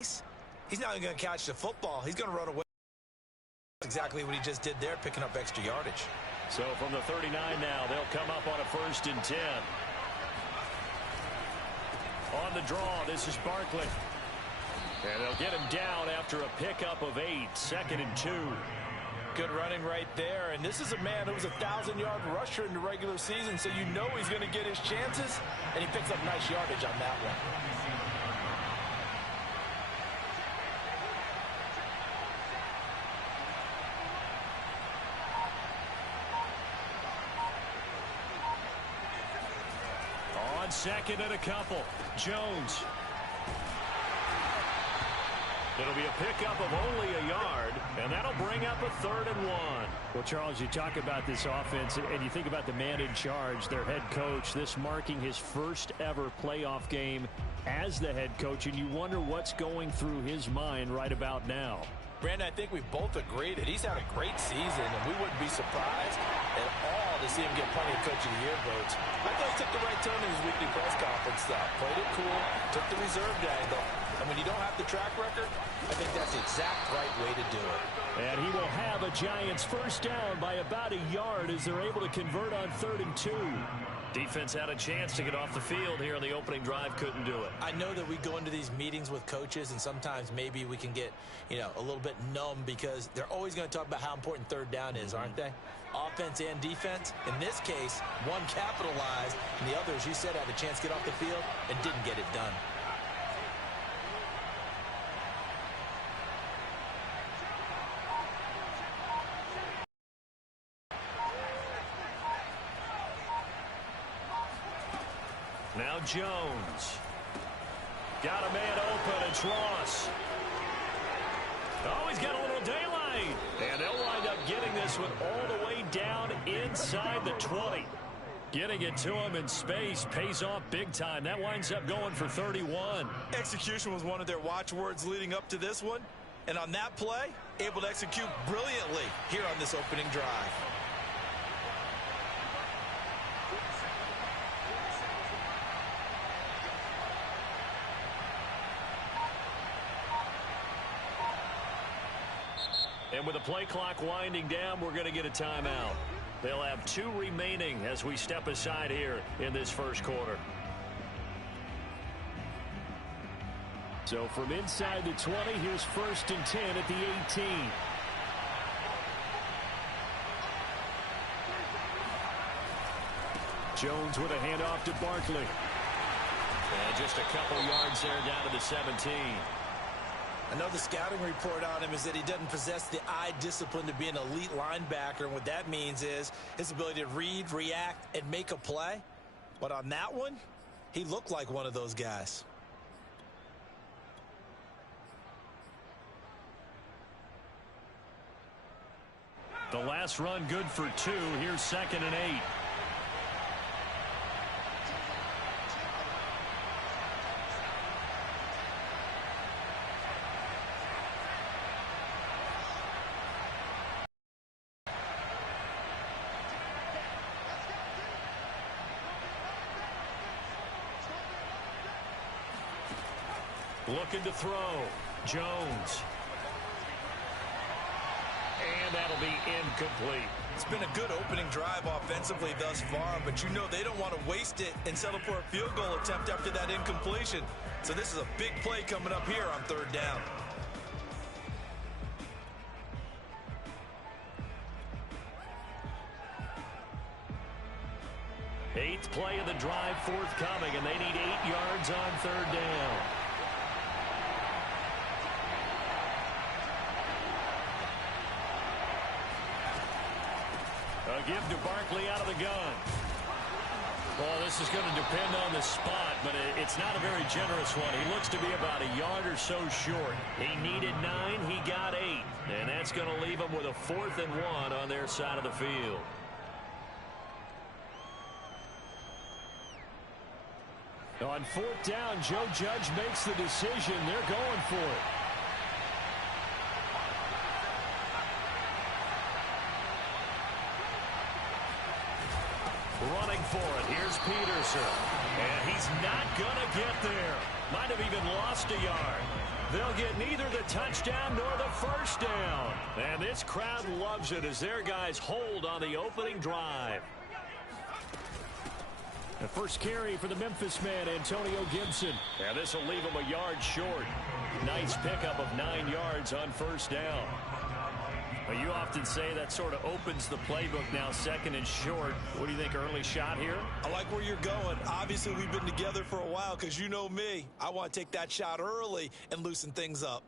He's not even going to catch the football. He's going to run away. That's exactly what he just did there, picking up extra yardage. So from the 39 now, they'll come up on a 1st and 10. On the draw, this is Barkley. And they'll get him down after a pickup of 8, 2nd and 2. Good running right there. And this is a man who was a 1,000-yard rusher in the regular season, so you know he's going to get his chances. And he picks up nice yardage on that one. On 2nd and a couple, Jones. It'll be a pickup of only a yard, and that'll bring up a 3rd and 1. Well, Charles, you talk about this offense, and you think about the man in charge, their head coach, this marking his first ever playoff game as the head coach, and you wonder what's going through his mind right about now. Brandon, I think we both agree that he's had a great season, and we wouldn't be surprised at all to see him get plenty of Coach of the Year votes. I thought he took the right tone in his weekly press conference stuff. Played it cool, took the reserved angle. And when you don't have the track record, I think that's the exact right way to do it. And he will have a Giants first down by about a yard as they're able to convert on 3rd and 2. Defense had a chance to get off the field here in the opening drive, couldn't do it. I know that we go into these meetings with coaches, and sometimes maybe we can get, a little bit numb because they're always going to talk about how important 3rd down is, aren't they? Offense and defense. In this case, one capitalized, and the other, as you said, had a chance to get off the field and didn't get it done. Now Jones. Got a man open. It's Ross. Oh, he's got a little daylight. And they'll wind up getting this one all the way down inside the 20. Getting it to him in space pays off big time. That winds up going for 31. Execution was one of their watchwords leading up to this one. And on that play, able to execute brilliantly here on this opening drive. And with the play clock winding down, we're going to get a timeout. They'll have 2 remaining as we step aside here in this first quarter. So from inside the 20, here's 1st and 10 at the 18. Jones with a handoff to Barkley. And just a couple yards there down to the 17. I know the scouting report on him is that he doesn't possess the eye discipline to be an elite linebacker, and what that means is his ability to read, react, and make a play. But on that one, he looked like one of those guys. The last run good for 2. Here's 2nd and 8. Looking to throw. Jones. And that'll be incomplete. It's been a good opening drive offensively thus far, but you know they don't want to waste it and settle for a field goal attempt after that incompletion. So this is a big play coming up here on 3rd down. Eighth play of the drive forthcoming, and they need 8 yards on 3rd down. A give to Barkley out of the gun. Well, this is going to depend on the spot, but it's not a very generous one. He looks to be about a yard or so short. He needed 9, he got 8. And that's going to leave him with a 4th and 1 on their side of the field. On 4th down, Joe Judge makes the decision. They're going for it. Running for it. Here's Peterson. And he's not going to get there. Might have even lost a yard. They'll get neither the touchdown nor the first down. And this crowd loves it as their guys hold on the opening drive. The first carry for the Memphis man, Antonio Gibson. And this will leave him a yard short. Nice pickup of 9 yards on first down. Well, you often say that sort of opens the playbook now, second and short. What do you think, early shot here? I like where you're going. Obviously, we've been together for a while because you know me. I want to take that shot early and loosen things up.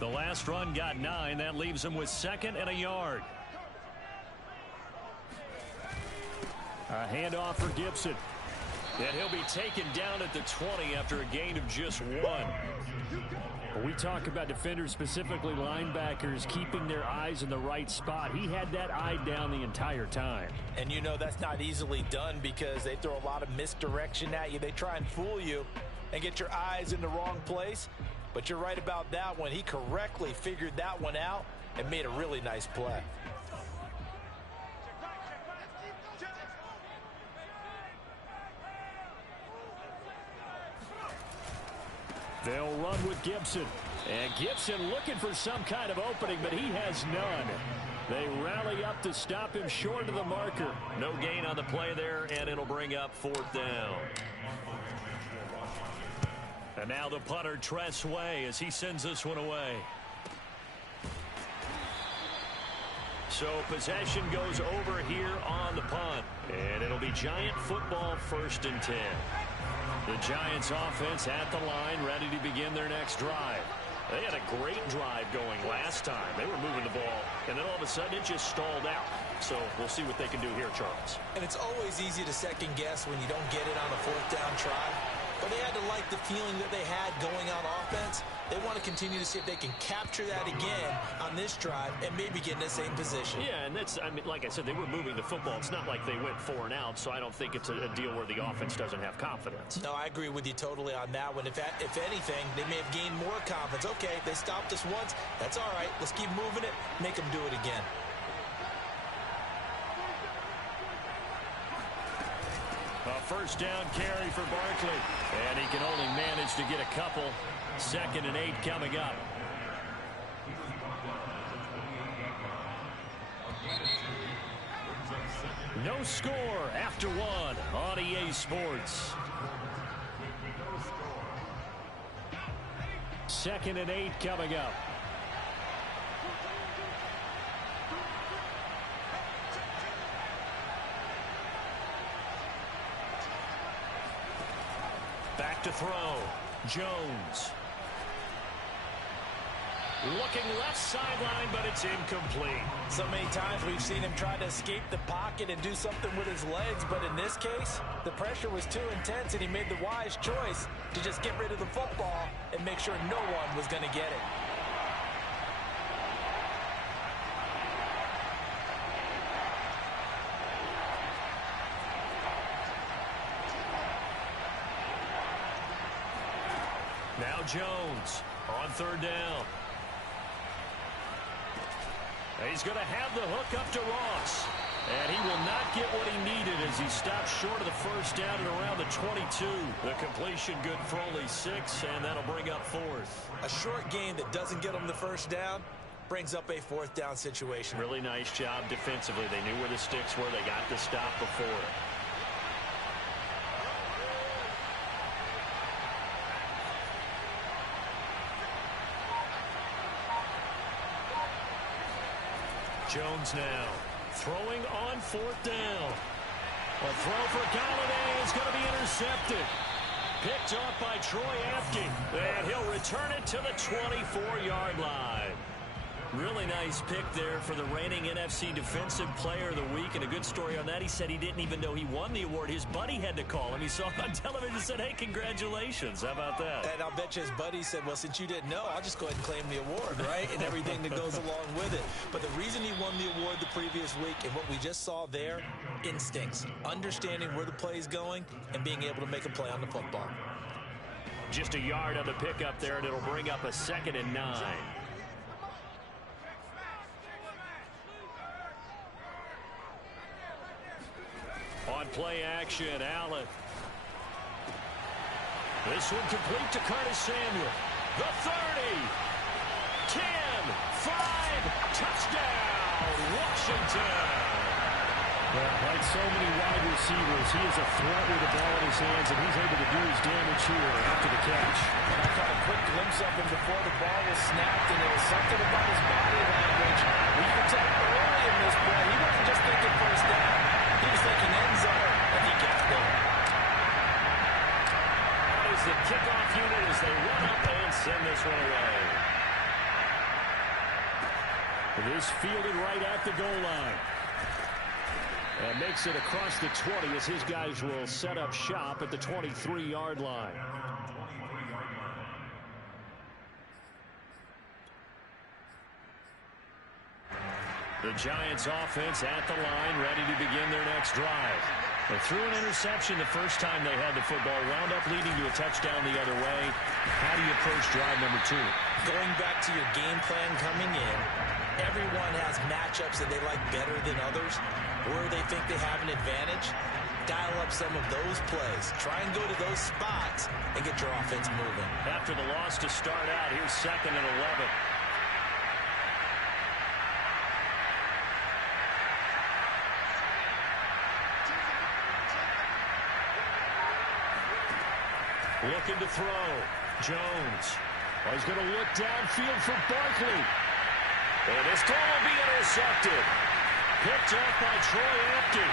The last run got 9. That leaves him with 2nd and a yard. A handoff for Gibson. And he'll be taken down at the 20 after a gain of just 1. When we talk about defenders, specifically linebackers, keeping their eyes in the right spot, he had that eye down the entire time. And you know that's not easily done because they throw a lot of misdirection at you. They try and fool you and get your eyes in the wrong place. But you're right about that one. He correctly figured that one out and made a really nice play. They'll run with Gibson. And Gibson looking for some kind of opening, but he has none. They rally up to stop him short of the marker. No gain on the play there, and it'll bring up 4th down. And now the punter, Tress Way, as he sends this one away. So possession goes over here on the punt. And it'll be Giant football, 1st and 10. The Giants offense at the line, ready to begin their next drive. They had a great drive going last time. They were moving the ball, and then all of a sudden it just stalled out. So we'll see what they can do here, Charles. And it's always easy to second guess when you don't get it on a 4th down try. But they had to like the feeling that they had going on offense. They want to continue to see if they can capture that again on this drive and maybe get in the same position. Yeah, and that's, I mean, like I said, they were moving the football. It's not like they went 4 and out, so I don't think it's a deal where the offense doesn't have confidence. No, I agree with you totally on that one. If anything, they may have gained more confidence. Okay, they stopped us once. That's all right. Let's keep moving it. Make them do it again. A first down carry for Barkley. And he can only manage to get a couple. 2nd and 8 coming up. No score after 1 on EA Sports. 2nd and 8 coming up. Back to throw. Jones. Looking left sideline, but it's incomplete. So many times we've seen him try to escape the pocket and do something with his legs, but in this case, the pressure was too intense, and he made the wise choice to just get rid of the football and make sure no one was going to get it. Now Jones on 3rd down. He's going to have the hook up to Ross. And he will not get what he needed as he stopped short of the first down at around the 22. The completion good for only 6, and that'll bring up 4th. A short gain that doesn't get him the first down brings up a 4th down situation. Really nice job defensively. They knew where the sticks were. They got the stop before it. Jones now throwing on 4th down. A throw for Galladay is going to be intercepted. Picked off by Troy Apke. And he'll return it to the 24-yard line. Really nice pick there for the reigning NFC Defensive Player of the Week. And a good story on that. He said he didn't even know he won the award. His buddy had to call him. He saw it on television and said, hey, congratulations. How about that? And I'll bet you his buddy said, well, since you didn't know, I'll just go ahead and claim the award, right? And everything that goes along with it. But the reason he won the award the previous week and what we just saw there, instincts. Understanding where the play is going and being able to make a play on the football. Just a yard on the pickup there, and it'll bring up a 2nd and 9. On play action, Allen. This one complete to Curtis Samuel. The 30. 10. 5. Touchdown, Washington. Well, like so many wide receivers, he is a threat with the ball in his hands, and he's able to do his damage here after the catch. And I caught a quick glimpse of him before the ball was snapped, and there was something about his body language where you could tell early in this play he wasn't just thinking first down. He was thinking end zone, and he got there. That is the kickoff unit as they run up and send this one away. It is fielded right at the goal line. And makes it across the 20 as his guys will set up shop at the 23-yard line. The Giants offense at the line, ready to begin their next drive. They threw an interception the first time they had the football, wound up leading to a touchdown the other way. How do you approach drive number 2? Going back to your game plan coming in, everyone has matchups that they like better than others, where they think they have an advantage. Dial up some of those plays. Try and go to those spots and get your offense moving. After the loss to start out, here's 2nd and 11. Looking to throw. Jones. Oh, he's going to look downfield for Barkley. And this ball will be intercepted. Picked up by Troy Apke.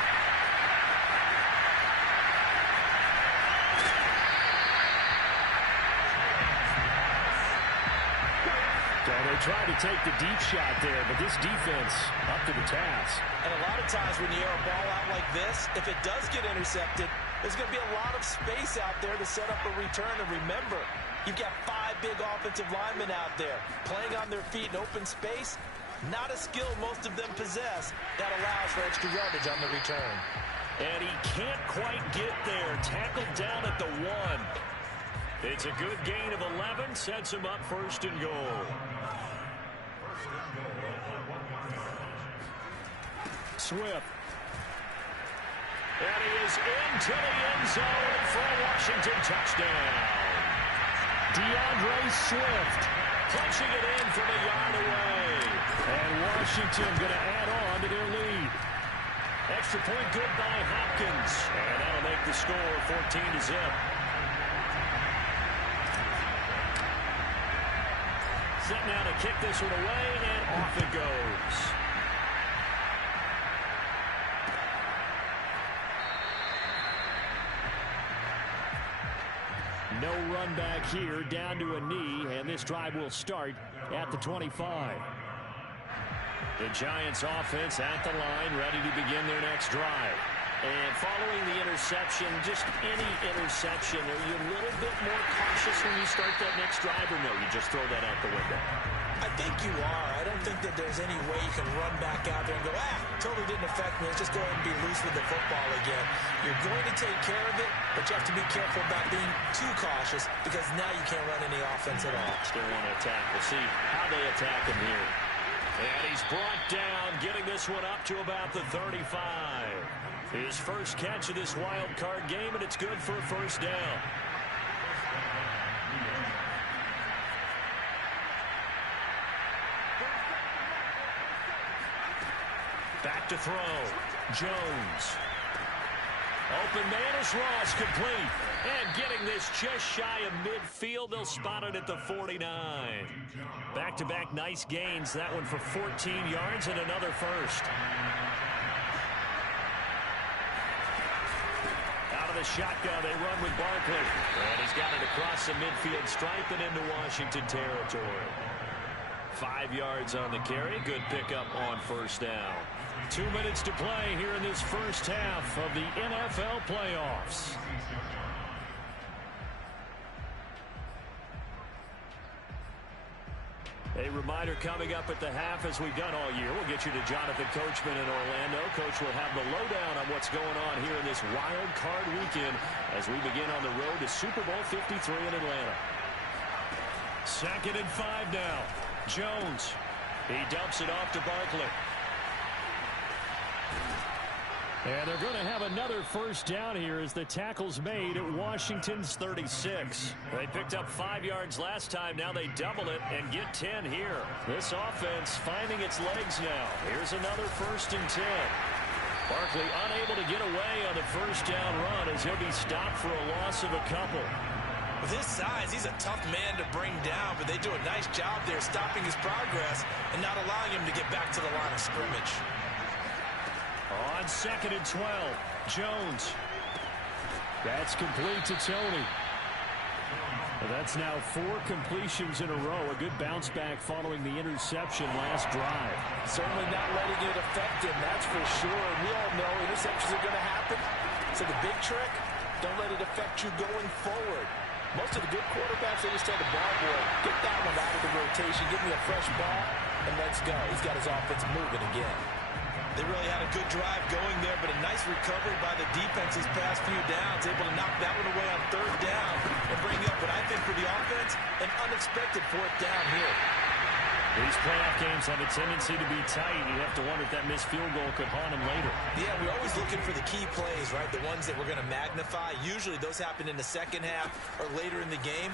So they tried to take the deep shot there, but this defense up to the task. And a lot of times when you air a ball out like this, if it does get intercepted, there's going to be a lot of space out there to set up a return. And remember, you've got 5 big offensive linemen out there playing on their feet in open space. Not a skill most of them possess that allows for extra yardage on the return. And he can't quite get there. Tackled down at the 1. It's a good gain of 11. Sets him up 1st and goal. Swift. And he is into the end zone for a Washington touchdown. DeAndre Swift punching it in from a yard away. And Washington going to add on to their lead. Extra point good by Hopkins. And that'll make the score 14-0. Set now to kick this one away, and off it goes. No run back here, down to a knee, and this drive will start at the 25. The Giants offense at the line, ready to begin their next drive. And following the interception, just any interception, are you a little bit more cautious when you start that next drive, or no, you just throw that out the window? I think you are. I don't think that there's any way you can run back out there and go, totally didn't affect me. Let's just go ahead and be loose with the football again. You're going to take care of it, but you have to be careful about being too cautious because now you can't run any offense at all. Still want to attack. We'll see how they attack him here. And he's brought down, getting this one up to about the 35. His first catch of this wild card game, and it's good for a 1st down. Back to throw. Jones. Open man is Ross, complete. And getting this just shy of midfield. They'll spot it at the 49. Back-to-back nice gains. That one for 14 yards and another 1st. Out of the shotgun, they run with Barkley. And he's got it across the midfield stripe and into Washington territory. 5 yards on the carry. Good pickup on 1st down. 2 minutes to play here in this first half of the NFL playoffs. A reminder coming up at the half, as we've done all year. We'll get you to Jonathan Coachman in Orlando. Coach will have the lowdown on what's going on here in this wild card weekend as we begin on the road to Super Bowl 53 in Atlanta. 2nd and 5 now. Jones. He dumps it off to Barkley. And they're going to have another first down here as the tackle's made at Washington's 36. They picked up 5 yards last time. Now they double it and get 10 here. This offense finding its legs now. Here's another 1st and 10. Barkley unable to get away on the first down run as he'll be stopped for a loss of a couple. With his size, he's a tough man to bring down, but they do a nice job there stopping his progress and not allowing him to get back to the line of scrimmage. On 2nd and 12, Jones. That's complete to Tony. That's now 4 completions in a row. A good bounce back following the interception last drive. Certainly not letting it affect him, that's for sure. And we all know interceptions are going to happen. So the big trick, don't let it affect you going forward. Most of the good quarterbacks, they just tell the ball boy, get that one out of the rotation, give me a fresh ball, and let's go. He's got his offense moving again. They really had a good drive going there, but a nice recovery by the defense these past few downs, able to knock that one away on 3rd down and bring up what I think for the offense, an unexpected 4th down here. These playoff games have a tendency to be tight. You have to wonder if that missed field goal could haunt him later. Yeah, we're always looking for the key plays, right? The ones that we're going to magnify. Usually those happen in the second half or later in the game.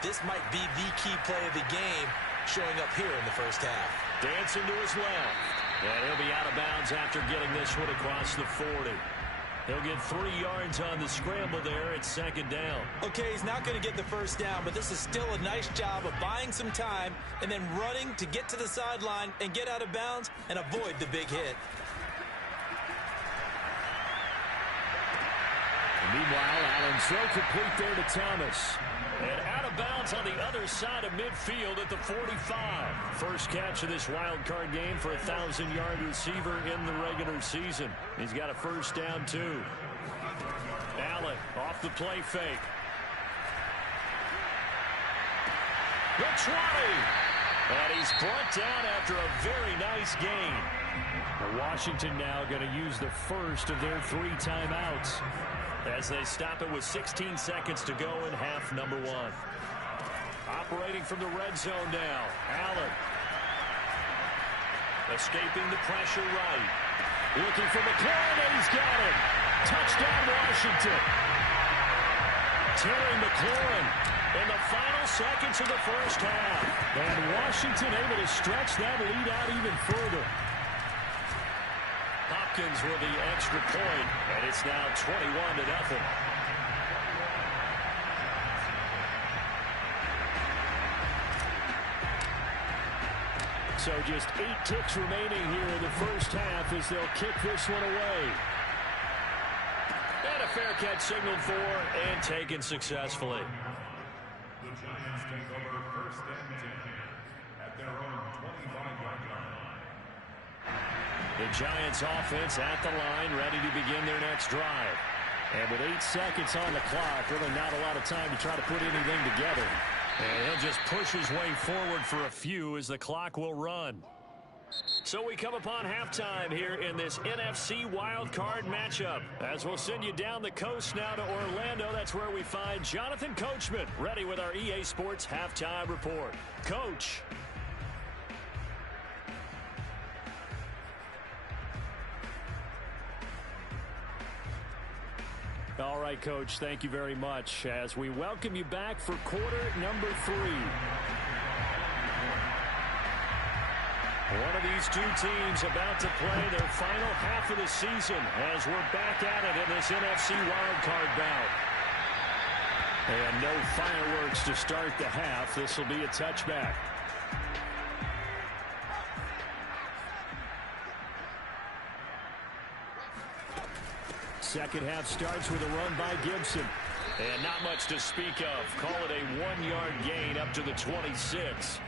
This might be the key play of the game showing up here in the first half. Dancing to his left. And he'll be out of bounds after getting this one across the 40. He'll get 3 yards on the scramble there at 2nd down. Okay, he's not going to get the first down, but this is still a nice job of buying some time and then running to get to the sideline and get out of bounds and avoid the big hit. And meanwhile, Allen throw complete there to Thomas. And out of bounds on the other side of midfield at the 45. First catch of this wild card game for a 1,000-yard receiver in the regular season. He's got a first down, too. Allen off the play fake. The 20. And he's brought down after a very nice gain. Washington now going to use the first of their 3 timeouts as they stop it with 16 seconds to go in half number 1. Operating from the red zone now. Allen. Escaping the pressure right. Looking for McLaurin, and he's got him. Touchdown, Washington. Terry McLaurin in the final seconds of the first half. And Washington able to stretch that lead out even further. Hopkins with the extra point, and it's now 21-0. So just 8 ticks remaining here in the first half as they'll kick this one away. And a fair catch signaled for and taken successfully. The Giants take over 1st and 10 at their own 25-yard line. The Giants offense at the line, ready to begin their next drive. And with 8 seconds on the clock, really not a lot of time to try to put anything together. And he'll just push his way forward for a few as the clock will run. So we come upon halftime here in this NFC wildcard matchup. As we'll send you down the coast now to Orlando, that's where we find Jonathan Coachman, ready with our EA Sports halftime report. Coach. All right, Coach, thank you very much as we welcome you back for quarter number 3. One of these two teams about to play their final half of the season as we're back at it in this NFC wildcard bout. And no fireworks to start the half. This will be a touchback. Second half starts with a run by Gibson. And not much to speak of. Call it a 1-yard gain up to the 26.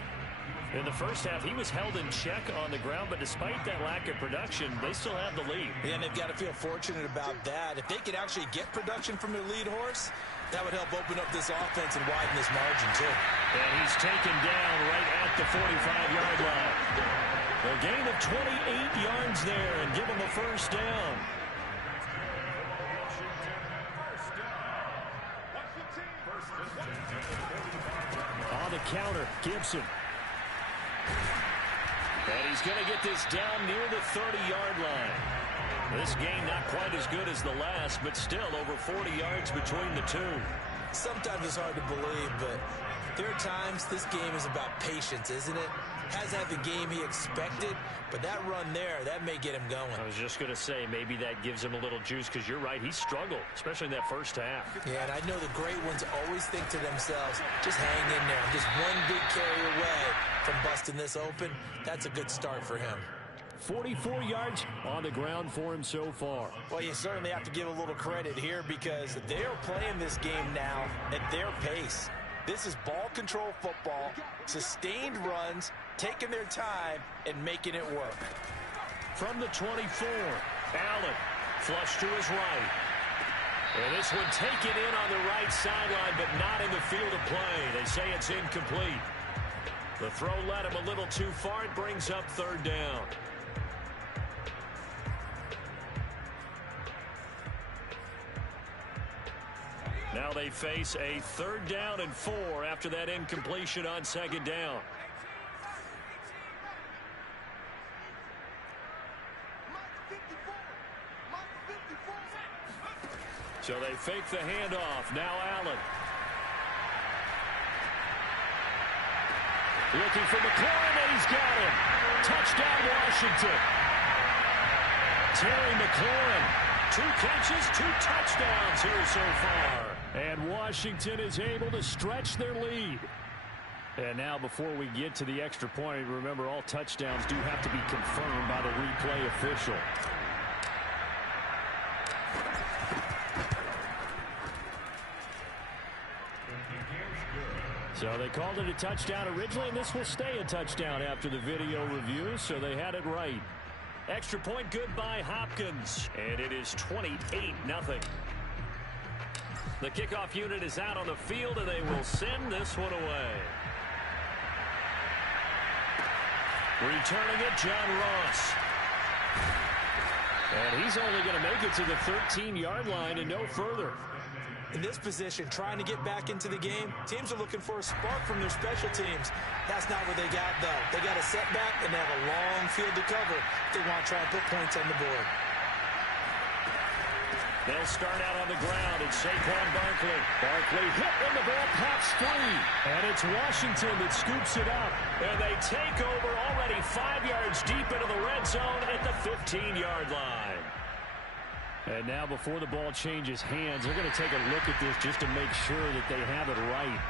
In the first half, he was held in check on the ground, but despite that lack of production, they still have the lead. Yeah, and they've got to feel fortunate about that. If they could actually get production from their lead horse, that would help open up this offense and widen this margin, too. And he's taken down right at the 45-yard line. A gain of 28 yards there and give him a first down. On the counter, Gibson. And he's going to get this down near the 30-yard line. This game not quite as good as the last, but still over 40 yards between the two. Sometimes it's hard to believe, but there are times this game is about patience, isn't it? Hasn't had the game he expected, but that run there, that may get him going. I was just going to say, maybe that gives him a little juice, because you're right, he struggled, especially in that first half. Yeah, and I know the great ones always think to themselves, just hang in there. I'm just one big carry away from busting this open. That's a good start for him. 44 yards on the ground for him so far. Well, you certainly have to give a little credit here because they're playing this game now at their pace. This is ball control football, sustained runs, taking their time and making it work. From the 24, Allen flush to his right. And this one taken in on the right sideline, but not in the field of play. They say it's incomplete. The throw led him a little too far. It brings up third down. Now they face a 3rd down and 4 after that incompletion on 2nd down. So they fake the handoff. Now Allen. Looking for McLaurin, and he's got him. Touchdown, Washington. Terry McLaurin. 2 catches, 2 touchdowns here so far. And Washington is able to stretch their lead. And now before we get to the extra point, remember all touchdowns do have to be confirmed by the replay official. So they called it a touchdown originally, and this will stay a touchdown after the video review, so they had it right. Extra point good by Hopkins. And it is 28-0. The kickoff unit is out on the field, and they will send this one away. Returning it, John Ross. And he's only going to make it to the 13-yard line and no further. In this position, trying to get back into the game, teams are looking for a spark from their special teams. That's not what they got, though. They got a setback, and they have a long field to cover if they want to try and put points on the board. They'll start out on the ground. It's Saquon Barkley. Barkley hit, and the ball pops free. And it's Washington that scoops it up. And they take over already 5 yards deep into the red zone at the 15-yard line. And now before the ball changes hands, they're going to take a look at this just to make sure that they have it right.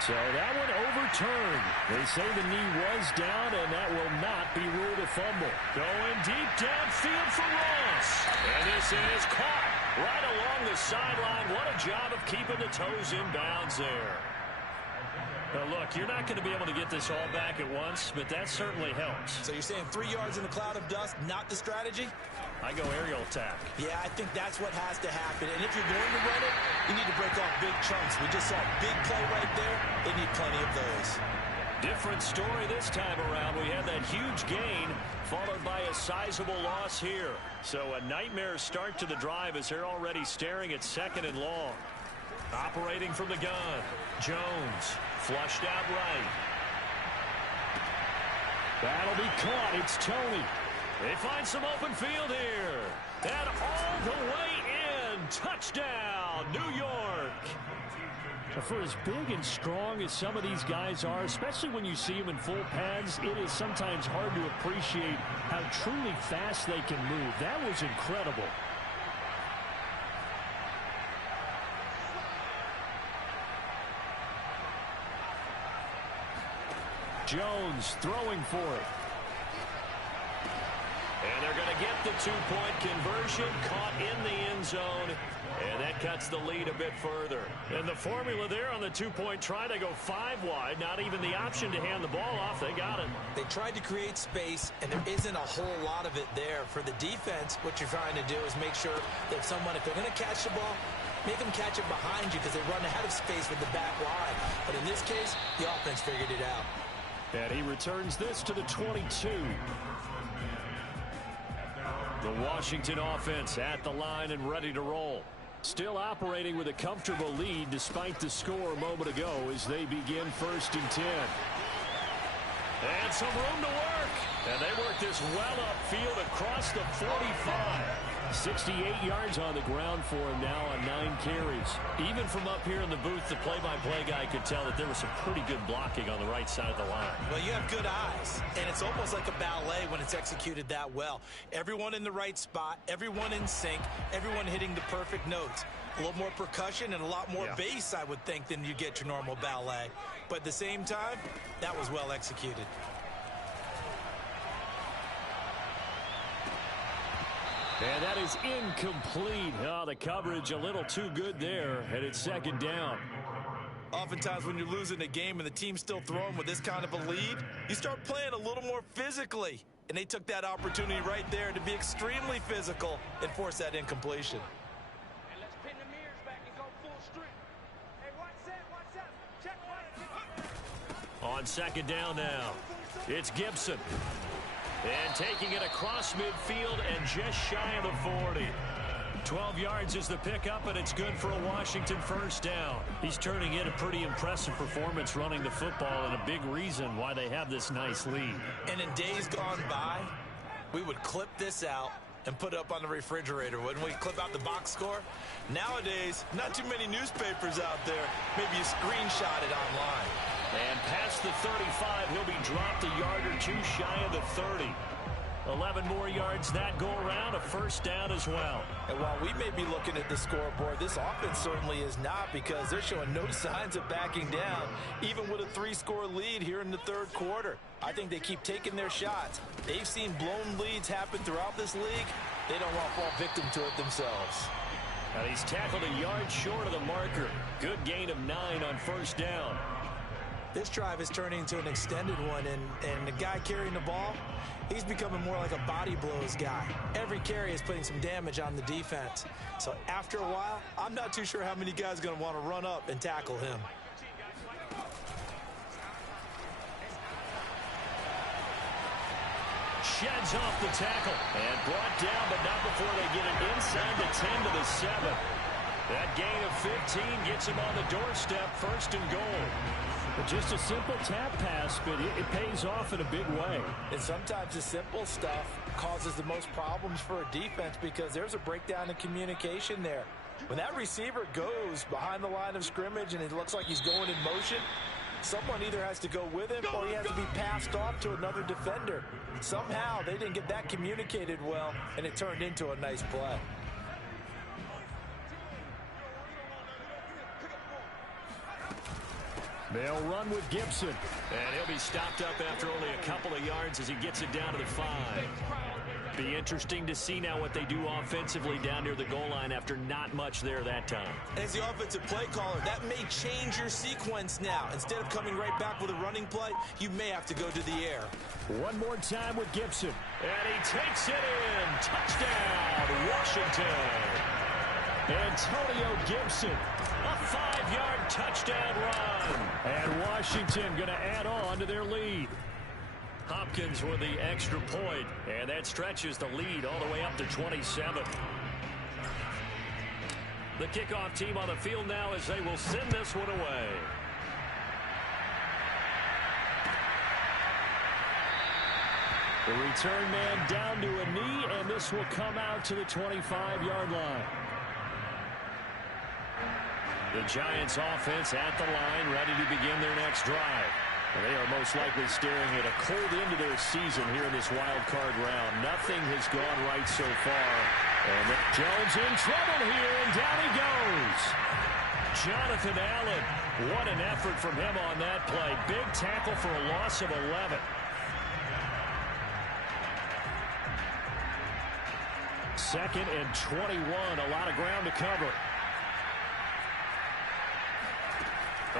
So that one overturned. They say the knee was down, and that will not be ruled a fumble. Going deep downfield for Ross. And this is caught right along the sideline. What a job of keeping the toes in bounds there. Now look, you're not going to be able to get this all back at once, but that certainly helps. So you're saying 3 yards in a cloud of dust, not the strategy? I go aerial attack. Yeah, I think that's what has to happen. And if you're going to run it, you need to break off big chunks. We just saw a big play right there. They need plenty of those. Different story this time around. We had that huge gain followed by a sizable loss here. So a nightmare start to the drive as they're already staring at 2nd and long. Operating from the gun, Jones flushed out right. That'll be caught. It's Tony. They find some open field here. And all the way in. Touchdown, New York. For as big and strong as some of these guys are, especially when you see them in full pads, it is sometimes hard to appreciate how truly fast they can move. That was incredible. Jones throwing for it. And they're going to get the 2-point conversion, caught in the end zone, and that cuts the lead a bit further. And the formula there on the 2-point try, they go 5 wide, not even the option to hand the ball off. They got it. They tried to create space, and there isn't a whole lot of it there. For the defense, what you're trying to do is make sure that if they're going to catch the ball, make them catch it behind you because they run ahead of space with the back line. But in this case, the offense figured it out. And he returns this to the 22. The Washington offense at the line and ready to roll. Still operating with a comfortable lead despite the score a moment ago as they begin 1st and 10. And some room to work. And they work this well upfield across the 45. 68 yards on the ground for him now on 9 carries. Even from up here in the booth, the play-by-play guy could tell that there was some pretty good blocking on the right side of the line. Well, you have good eyes, and it's almost like a ballet when it's executed that well. Everyone in the right spot, everyone in sync, everyone hitting the perfect notes. A little more percussion and a lot more bass, I would think, than you get your normal ballet. But at the same time, that was well executed. And that is incomplete. Oh, the coverage a little too good there, and it's 2nd down. Oftentimes when you're losing a game and the team's still throwing with this kind of a lead, you start playing a little more physically. And they took that opportunity right there to be extremely physical and force that incompletion. And let's pin the mirrors back and go full strength. Hey, watch that. Check one. On 2nd down now, it's Gibson. And taking it across midfield and just shy of the 40. 12 yards is the pickup, and it's good for a Washington 1st down. He's turning in a pretty impressive performance running the football, and a big reason why they have this nice lead. And in days gone by, we would clip this out and put it up on the refrigerator. Wouldn't we clip out the box score? Nowadays, not too many newspapers out there. Maybe you screenshot it online. And past the 35, he'll be dropped a yard or two shy of the 30. 11 more yards that go around, a 1st down as well. And while we may be looking at the scoreboard, this offense certainly is not, because they're showing no signs of backing down, even with a 3-score lead here in the 3rd quarter. I think they keep taking their shots. They've seen blown leads happen throughout this league. They don't want to fall victim to it themselves. And he's tackled a yard short of the marker. Good gain of 9 on 1st down. This drive is turning into an extended one, and the guy carrying the ball, he's becoming more like a body blows guy. Every carry is putting some damage on the defense. So after a while, I'm not too sure how many guys are going to want to run up and tackle him. Sheds off the tackle and brought down, but not before they get it inside the 10 to the 7. That gain of 15 gets him on the doorstep, 1st and goal. Just a simple tap pass, but it pays off in a big way. And sometimes the simple stuff causes the most problems for a defense, because there's a breakdown in communication there. When that receiver goes behind the line of scrimmage and it looks like he's going in motion, someone either has to go with him or he has to be passed off to another defender. Somehow they didn't get that communicated well, and it turned into a nice play. They'll run with Gibson. And he'll be stopped up after only a couple of yards as he gets it down to the 5. Be interesting to see now what they do offensively down near the goal line after not much there that time. As the offensive play caller, that may change your sequence now. Instead of coming right back with a running play, you may have to go to the air. One more time with Gibson. And he takes it in. Touchdown, Washington. Antonio Gibson. A 5-yard touchdown run. And Washington going to add on to their lead. Hopkins with the extra point, and that stretches the lead all the way up to 27. The kickoff team on the field now as they will send this one away. The return man down to a knee, and this will come out to the 25-yard line. The Giants offense at the line, ready to begin their next drive. And they are most likely staring at a cold end to their season here in this wild card round. Nothing has gone right so far. And Jones in trouble here, and down he goes. Jonathan Allen, what an effort from him on that play. Big tackle for a loss of 11. Second and 21, a lot of ground to cover.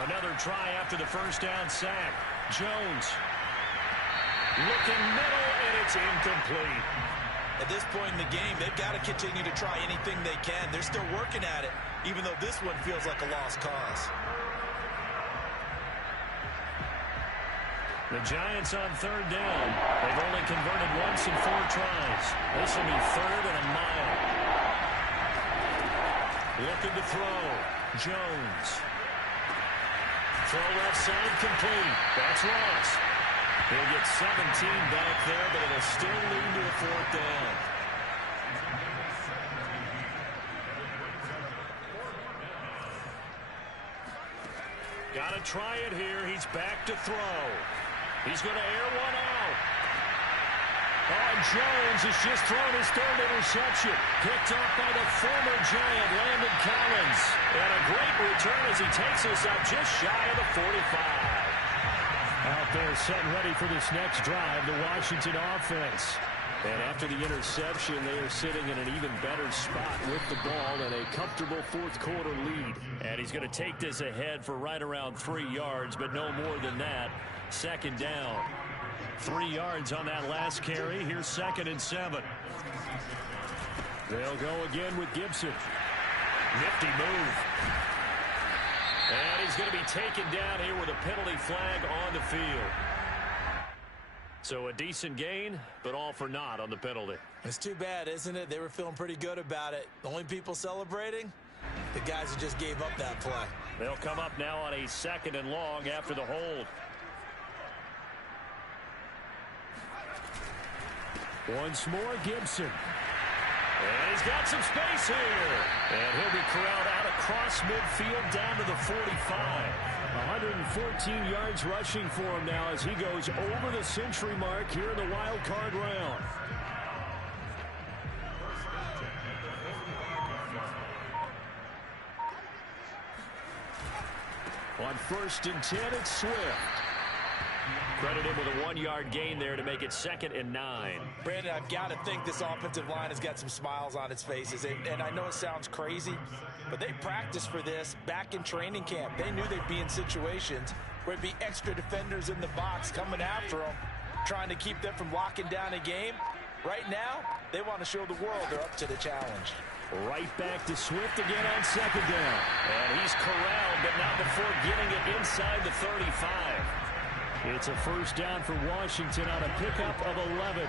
Another try after the first down sack. Jones looking middle, and it's incomplete. At this point in the game, they've got to continue to try anything they can. They're still working at it, even though this one feels like a lost cause. The Giants on 3rd down. They've only converted once in 4 tries. This will be 3rd and a mile. Looking to throw. Jones. Throw left side complete. That's Ross. He'll get 17 back there, but it'll still lead to a fourth down. Got to try it here. He's back to throw. He's going to air one out. Oh, Jones has just thrown his third interception. Picked off by the former Giant, Landon Collins. And a great return as he takes us up just shy of the 45. Out there set ready for this next drive, the Washington offense. And after the interception, they are sitting in an even better spot with the ball and a comfortable fourth quarter lead. And he's going to take this ahead for right around 3 yards, but no more than that. Second down. 3 yards on that last carry. Here's 2nd and 7. They'll go again with Gibson. Nifty move. And he's going to be taken down here with a penalty flag on the field. So a decent gain, but all for naught on the penalty. It's too bad, isn't it? They were feeling pretty good about it. The only people celebrating, the guys who just gave up that play. They'll come up now on a 2nd and long after the hold. Once more, Gibson. And he's got some space here. And he'll be corralled out across midfield down to the 45. 114 yards rushing for him now as he goes over the century mark here in the wild card round. On 1st and 10, it's Swift. Credit him with a 1-yard gain there to make it 2nd and 9. Brandon, I've got to think this offensive line has got some smiles on its faces. And I know it sounds crazy, but they practiced for this back in training camp. They knew they'd be in situations where it'd be extra defenders in the box coming after them, trying to keep them from locking down a game. Right now, they want to show the world they're up to the challenge. Right back to Swift again on 2nd down. And he's corralled, but not before getting it inside the 35. It's a first down for Washington on a pickup of 11.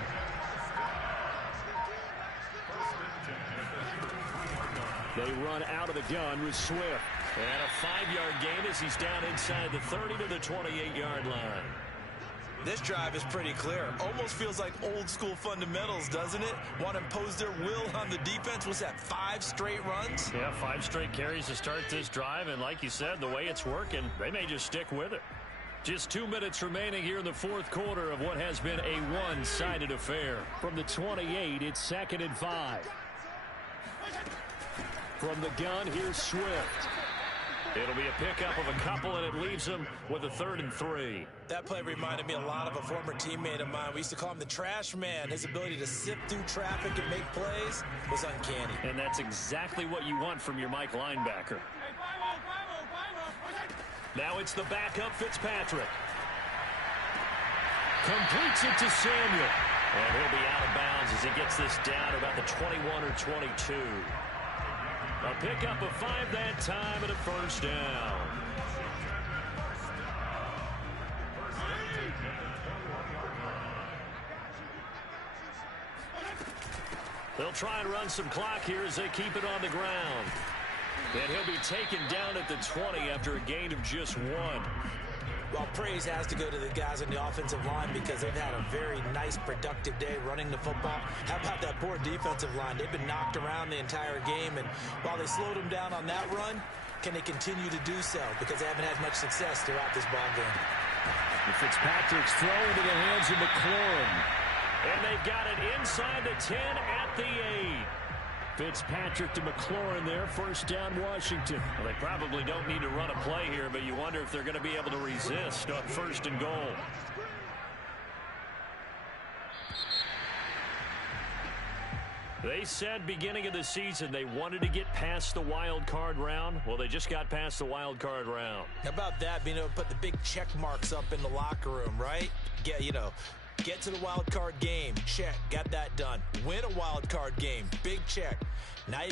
They run out of the gun with Swift. And a 5-yard gain as he's down inside the 30 to the 28-yard line. This drive is pretty clear. Almost feels like old school fundamentals, doesn't it? Want to impose their will on the defense. Was that 5 straight runs? Yeah, 5 straight carries to start this drive. And like you said, the way it's working, they may just stick with it. Just 2 minutes remaining here in the fourth quarter of what has been a one-sided affair. From the 28, it's 2nd and 5. From the gun, here's Swift. It'll be a pickup of a couple, and it leaves them with a 3rd and 3. That play reminded me a lot of a former teammate of mine. We used to call him the trash man. His ability to sift through traffic and make plays was uncanny. And that's exactly what you want from your Mike linebacker. Now it's the backup Fitzpatrick. Completes it to Samuel. And he'll be out of bounds as he gets this down about the 21 or 22. A pickup of 5 that time and a first down. They'll try and run some clock here as they keep it on the ground. And he'll be taken down at the 20 after a gain of just 1. Well, praise has to go to the guys on the offensive line because they've had a very nice, productive day running the football. How about that poor defensive line? They've been knocked around the entire game, and while they slowed them down on that run, can they continue to do so? Because they haven't had much success throughout this ball game. Fitzpatrick's throw into the hands of McLaurin. And they've got it inside the 10 at the 8. Fitzpatrick to McLaurin there, first down Washington. Well, they probably don't need to run a play here, but you wonder if they're going to be able to resist on 1st and goal. They said beginning of the season they wanted to get past the wild card round. Well, they just got past the wild card round. How about that, being able to put the big check marks up in the locker room, right? Get to the wild card game. Check. Got that done. Win a wild card game. Big check. Now